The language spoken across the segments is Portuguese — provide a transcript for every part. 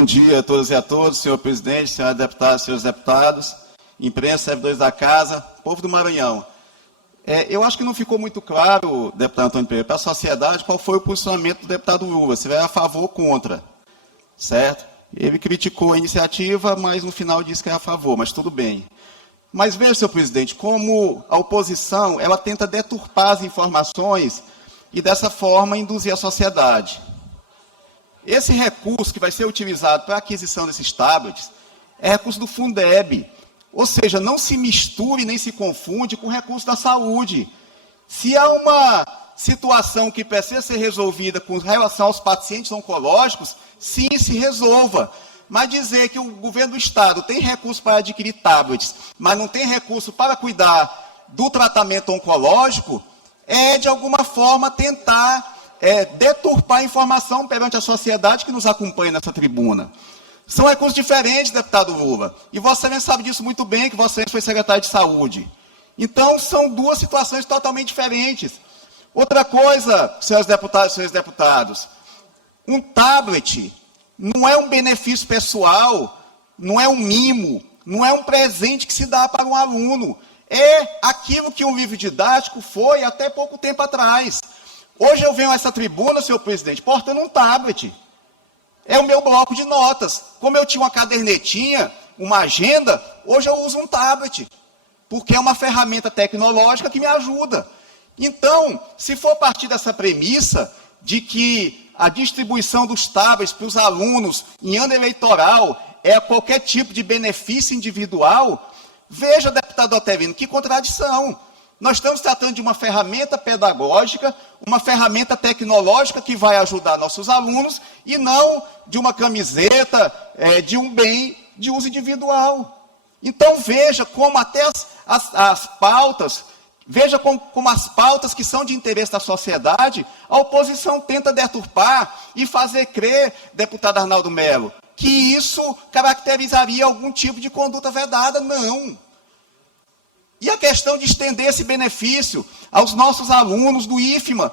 Bom dia a todas e a todos, senhor presidente, senhora deputada, senhores deputados, imprensa, servidores da casa, povo do Maranhão. Eu acho que não ficou muito claro, deputado Antônio Pereira, para a sociedade, qual foi o posicionamento do deputado Lula, se era a favor ou contra, certo? Ele criticou a iniciativa, mas no final disse que era a favor, mas tudo bem. Mas veja, senhor presidente, como a oposição, ela tenta deturpar as informações e dessa forma induzir a sociedade. Esse recurso que vai ser utilizado para a aquisição desses tablets é recurso do Fundeb, ou seja, não se misture nem se confunde com o recurso da saúde. Se há uma situação que precisa ser resolvida com relação aos pacientes oncológicos, sim, se resolva. Mas dizer que o governo do Estado tem recurso para adquirir tablets, mas não tem recurso para cuidar do tratamento oncológico, é, de alguma forma, tentar deturpar a informação perante a sociedade que nos acompanha nessa tribuna. São recursos diferentes, deputado Lula. E Vossa Excelência sabe disso muito bem, que Vossa Excelência foi secretário de Saúde. Então, são duas situações totalmente diferentes. Outra coisa, senhores deputados e senhores deputados, um tablet não é um benefício pessoal, não é um mimo, não é um presente que se dá para um aluno. É aquilo que um livro didático foi até pouco tempo atrás. Hoje eu venho a essa tribuna, senhor presidente, portando um tablet. É o meu bloco de notas. Como eu tinha uma cadernetinha, uma agenda, hoje eu uso um tablet, porque é uma ferramenta tecnológica que me ajuda. Então, se for partir dessa premissa de que a distribuição dos tablets para os alunos em ano eleitoral é qualquer tipo de benefício individual, veja, deputado Otelino, que contradição. Nós estamos tratando de uma ferramenta pedagógica, uma ferramenta tecnológica que vai ajudar nossos alunos e não de uma camiseta, de um bem de uso individual. Então veja como até as pautas, veja como as pautas que são de interesse da sociedade, a oposição tenta deturpar e fazer crer, deputado Arnaldo Melo, que isso caracterizaria algum tipo de conduta vedada. Não. E a questão de estender esse benefício aos nossos alunos do IFMA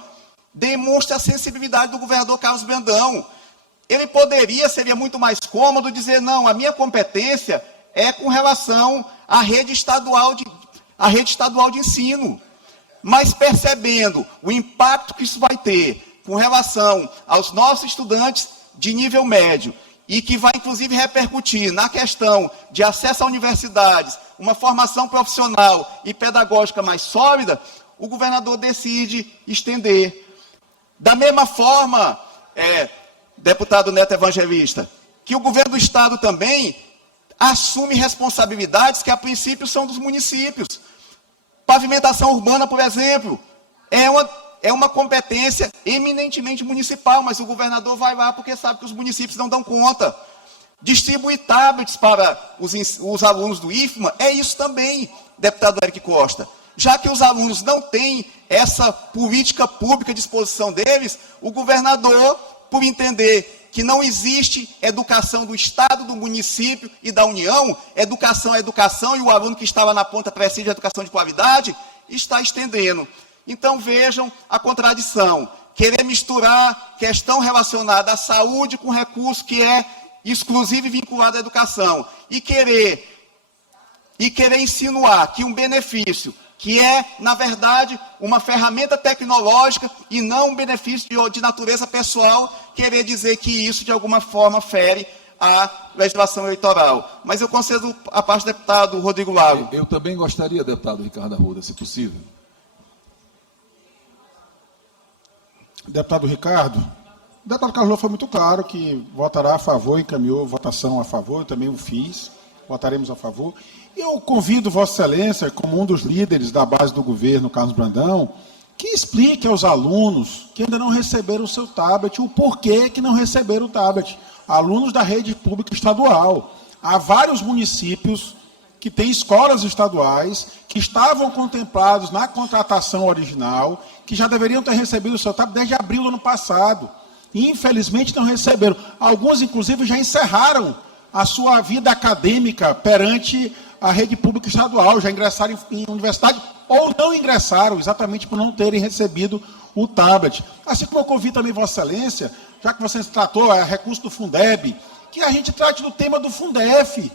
demonstra a sensibilidade do governador Carlos Brandão. Ele seria muito mais cômodo dizer, não, a minha competência é com relação à rede estadual de ensino. Mas percebendo o impacto que isso vai ter com relação aos nossos estudantes de nível médio, e que vai, inclusive, repercutir na questão de acesso a universidades, uma formação profissional e pedagógica mais sólida, o governador decide estender. Da mesma forma, deputado Neto Evangelista, que o governo do Estado também assume responsabilidades que, a princípio, são dos municípios. Pavimentação urbana, por exemplo, é uma competência eminentemente municipal, mas o governador vai lá porque sabe que os municípios não dão conta. Distribuir tablets para os alunos do IFMA é isso também, deputado Érico Costa. Já que os alunos não têm essa política pública à disposição deles, o governador, por entender que não existe educação do Estado, do município e da União, educação é educação, e o aluno que estava na ponta precisa de educação de qualidade, está estendendo. Então vejam a contradição, querer misturar questão relacionada à saúde com recurso que é exclusivo e vinculado à educação, e querer insinuar que um benefício que é, na verdade, uma ferramenta tecnológica e não um benefício de natureza pessoal, querer dizer que isso, de alguma forma, fere a legislação eleitoral. Mas eu concedo a parte do deputado Rodrigo Lago. Eu também gostaria, deputado Ricardo Arruda, se possível. Deputado Ricardo, o deputado Carlos Lula foi muito claro que votará a favor, encaminhou votação a favor, eu também o fiz, votaremos a favor. Eu convido Vossa Excelência, como um dos líderes da base do governo, Carlos Brandão, que explique aos alunos que ainda não receberam o seu tablet, o porquê que não receberam o tablet. Alunos da rede pública estadual. Há vários municípios que têm escolas estaduais que estavam contemplados na contratação original, que já deveriam ter recebido o seu tablet desde abril do ano passado. E, infelizmente, não receberam. Alguns, inclusive, já encerraram a sua vida acadêmica perante a rede pública estadual, já ingressaram em universidade ou não ingressaram, exatamente por não terem recebido o tablet. Assim como eu convido também Vossa Excelência, já que você tratou recurso do Fundeb, que a gente trate do tema do Fundef.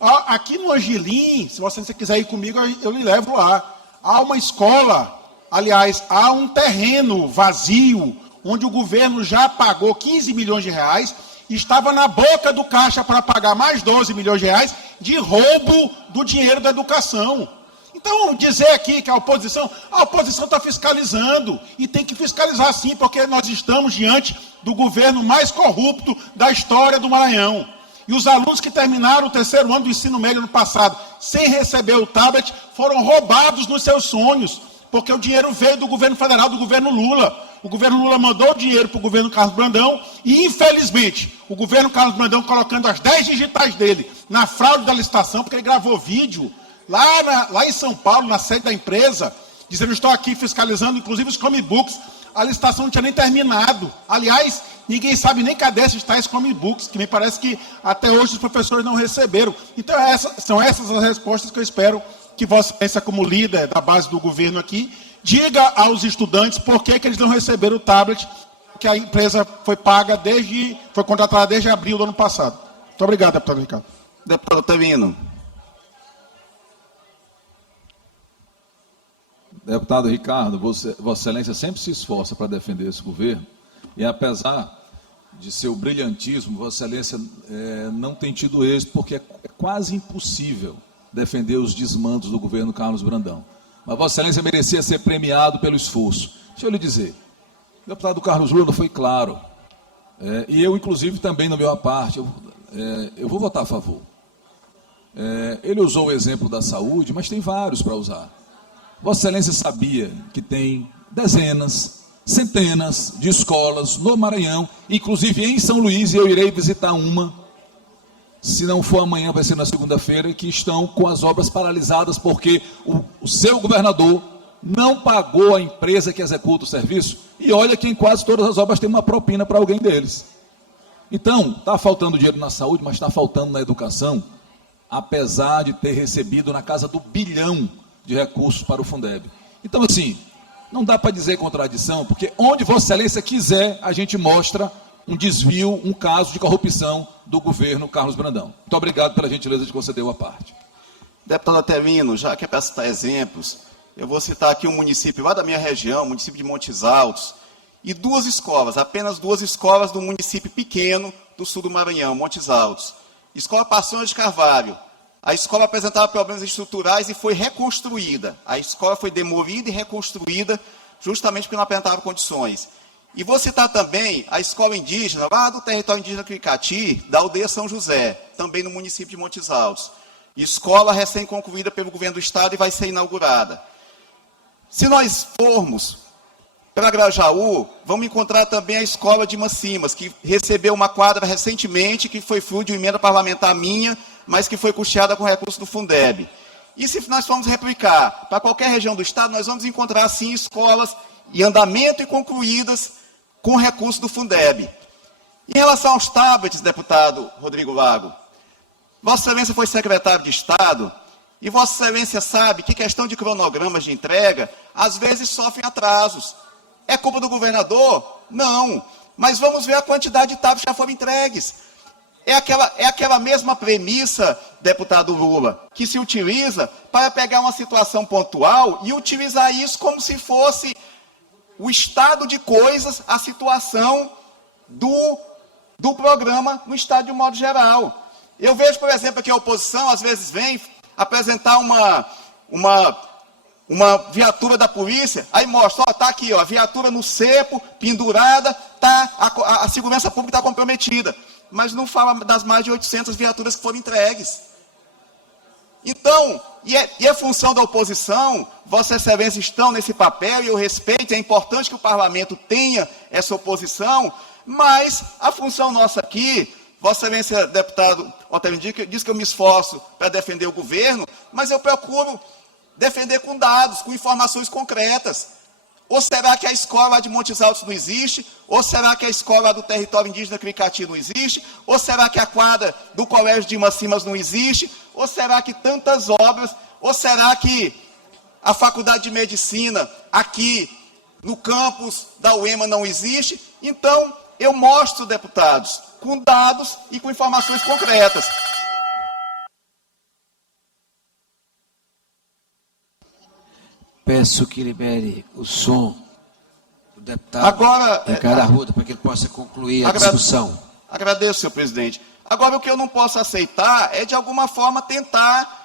Aqui no Angelim, se você quiser ir comigo, eu lhe levo lá. Há uma escola, aliás, há um terreno vazio, onde o governo já pagou 15 milhões de reais, e estava na boca do caixa para pagar mais 12 milhões de reais de roubo do dinheiro da educação. Então, dizer aqui que a oposição está fiscalizando, e tem que fiscalizar sim, porque nós estamos diante do governo mais corrupto da história do Maranhão. E os alunos que terminaram o 3º ano do ensino médio no passado, sem receber o tablet, foram roubados nos seus sonhos, porque o dinheiro veio do governo federal, do governo Lula. O governo Lula mandou o dinheiro para o governo Carlos Brandão e, infelizmente, o governo Carlos Brandão colocando as 10 digitais dele na fraude da licitação, porque ele gravou vídeo lá em São Paulo, na sede da empresa, dizendo: estou aqui fiscalizando, inclusive os Chromebooks. A licitação não tinha nem terminado. Aliás, ninguém sabe nem cadê esses tais Chromebooks, que me parece que até hoje os professores não receberam. Então, são essas as respostas que eu espero que Vossa Excelência, como líder da base do governo aqui, diga aos estudantes por que eles não receberam o tablet que a empresa foi contratada desde abril do ano passado. Muito obrigado, deputado Ricardo. Deputado Otelino. Deputado Ricardo, Vossa Excelência sempre se esforça para defender esse governo, e apesar de seu brilhantismo, Vossa Excelência não tem tido êxito, porque é quase impossível defender os desmandos do governo Carlos Brandão. Mas Vossa Excelência merecia ser premiado pelo esforço. Deixa eu lhe dizer, o deputado Carlos Lula foi claro, e eu, inclusive, também, na minha parte, eu vou votar a favor. Ele usou o exemplo da saúde, mas tem vários para usar. Vossa Excelência sabia que tem dezenas, centenas de escolas no Maranhão, inclusive em São Luís, e eu irei visitar uma, se não for amanhã, vai ser na segunda-feira, que estão com as obras paralisadas, porque o seu governador não pagou a empresa que executa o serviço, e olha que em quase todas as obras tem uma propina para alguém deles. Então, está faltando dinheiro na saúde, mas está faltando na educação, apesar de ter recebido na casa do 1 bilhão de recursos para o Fundeb. Então, assim, não dá para dizer contradição, porque onde Vossa Excelência quiser, a gente mostra um desvio, um caso de corrupção do governo Carlos Brandão. Muito obrigado pela gentileza de conceder a parte. Deputado Otelino, já que é para citar exemplos, eu vou citar aqui um município lá da minha região, o município de Montes Altos, e 2 escolas, apenas 2 escolas do município pequeno do sul do Maranhão, Montes Altos. Escola Paixões de Carvalho. A escola apresentava problemas estruturais e foi reconstruída. A escola foi demolida e reconstruída justamente porque não apresentava condições. E vou citar também a escola indígena, lá do território indígena Cricati, da aldeia São José, também no município de Montes Altos. Escola recém-concluída pelo governo do estado e vai ser inaugurada. Se nós formos para Grajaú, vamos encontrar também a escola de Mancimas, que recebeu uma quadra recentemente, que foi fruto de uma emenda parlamentar minha, mas que foi custeada com recurso do Fundeb. E se nós formos replicar para qualquer região do estado, nós vamos encontrar, sim, escolas em andamento e concluídas com recurso do Fundeb. Em relação aos tablets, deputado Rodrigo Lago, Vossa Excelência foi secretário de Estado, e Vossa Excelência sabe que questão de cronogramas de entrega, às vezes sofrem atrasos. É culpa do governador? Não. Mas vamos ver a quantidade de tablets que já foram entregues. É aquela mesma premissa, deputado Lula, que se utiliza para pegar uma situação pontual e utilizar isso como se fosse o estado de coisas, a situação do programa no estado de um modo geral. Eu vejo, por exemplo, que a oposição às vezes vem apresentar uma viatura da polícia, aí mostra, está aqui, a viatura no cepo, pendurada, a segurança pública está comprometida. Mas não fala das mais de 800 viaturas que foram entregues. Então, e é função da oposição, Vossa Excelência estão nesse papel, e eu respeito, é importante que o parlamento tenha essa oposição, mas a função nossa aqui, Vossa Excelência, deputado Otelino, diz que eu me esforço para defender o governo, mas eu procuro defender com dados, com informações concretas. Ou será que a escola lá de Montes Altos não existe? Ou será que a escola lá do território indígena Cricati não existe? Ou será que a quadra do colégio de Mancimas não existe? Ou será que tantas obras? Ou será que a faculdade de medicina aqui no campus da UEMA não existe? Então, eu mostro, deputados, com dados e com informações concretas. Peço que libere o som do deputado Agora, Ricardo Arruda, para que ele possa concluir a discussão. Agradeço, senhor presidente. Agora, o que eu não posso aceitar é, de alguma forma, tentar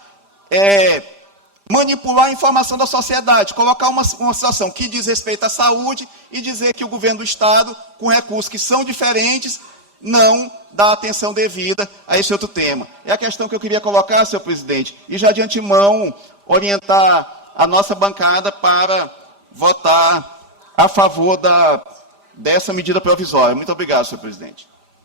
manipular a informação da sociedade, colocar uma situação que diz respeito à saúde e dizer que o governo do Estado, com recursos que são diferentes, não dá atenção devida a esse outro tema. É a questão que eu queria colocar, senhor presidente, e já de antemão orientar a nossa bancada para votar a favor dessa medida provisória. Muito obrigado, senhor presidente.